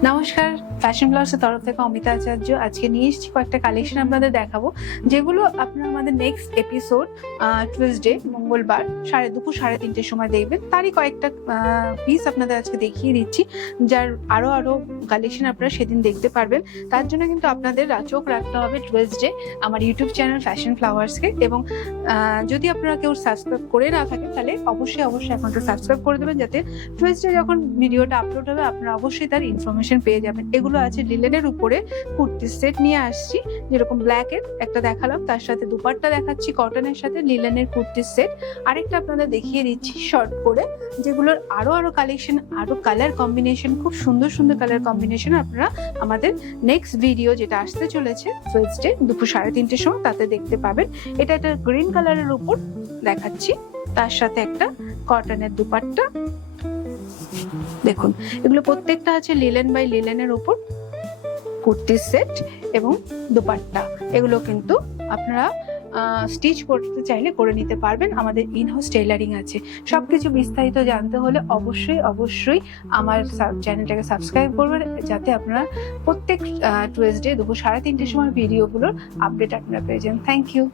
নমস্কার, ফ্যাশন ব্লগসের তরফ থেকে অমিতা আচার্য আজকে নিয়ে এসেছি কয়েকটা কালেকশন আপনাদের দেখাবো, যেগুলো আপনারা আমাদের নেক্সট এপিসোড টুইসডে মঙ্গলবার 2:30-3টের সময় দেখবেন। তারই কয়েকটা পিস আপনাদের আজকে দেখিয়ে দিচ্ছি, যার আরো কালেকশন আপনারা সেদিন দেখতে পারবেন। তার জন্য কিন্তু আপনাদের চোখ রাখতে হবে টুইসডে আমার ইউটিউব চ্যানেল ফ্যাশন ফ্লাওয়ার্সকে। এবং যদি আপনারা কেউ সাবস্ক্রাইব করে না থাকেন তাহলে অবশ্যই এখনটা সাবস্ক্রাইব করে দেবেন, যাতে টুইসডে যখন ভিডিওটা আপলোড হবে আপনারা অবশ্যই তার ইনফরমেশন পেয়ে যাবেন। এগুলো আছে লিলেনের উপরে কুর্তি সেট নিয়ে আসছি, যেরকম ব্ল্যাকের একটা দেখালাম, তার সাথে দুপাট্টা দেখাচ্ছি কটনের সাথে লিলেনের কুর্তি সেট। আরেকটা আপনাদের দেখিয়ে দিচ্ছি শর্ট করে, যেগুলোর আরো কালেকশন, আরো কালার কম্বিনেশন, খুব সুন্দর কালার কম্বিনেশন আপনারা আমাদের নেক্সট ভিডিও যেটা আসতে চলেছে টুইসডে 2:30-3টের সময় তাতে দেখতে পাবেন। এটা একটা গ্রিন কালারের উপর দেখাচ্ছি, তার সাথে একটা কটনের দুপাট্টা। দেখুন, এগুলো প্রত্যেকটা আছে লিলেন বাই লিলেনের উপর কুর্তি সেট এবং দুপাট্টা। এগুলো কিন্তু আপনারা স্টিচ করতে চাইলে করে নিতে পারবেন, আমাদের ইনহাউস টেইলারিং আছে। সবকিছু বিস্তারিত জানতে হলে অবশ্যই আমার চ্যানেলটাকে সাবস্ক্রাইব করবেন, যাতে আপনারা প্রত্যেক টুইসডে 2:30-3টের সময় ভিডিওগুলোর আপডেট আপনারা পেয়ে যান। Thank you.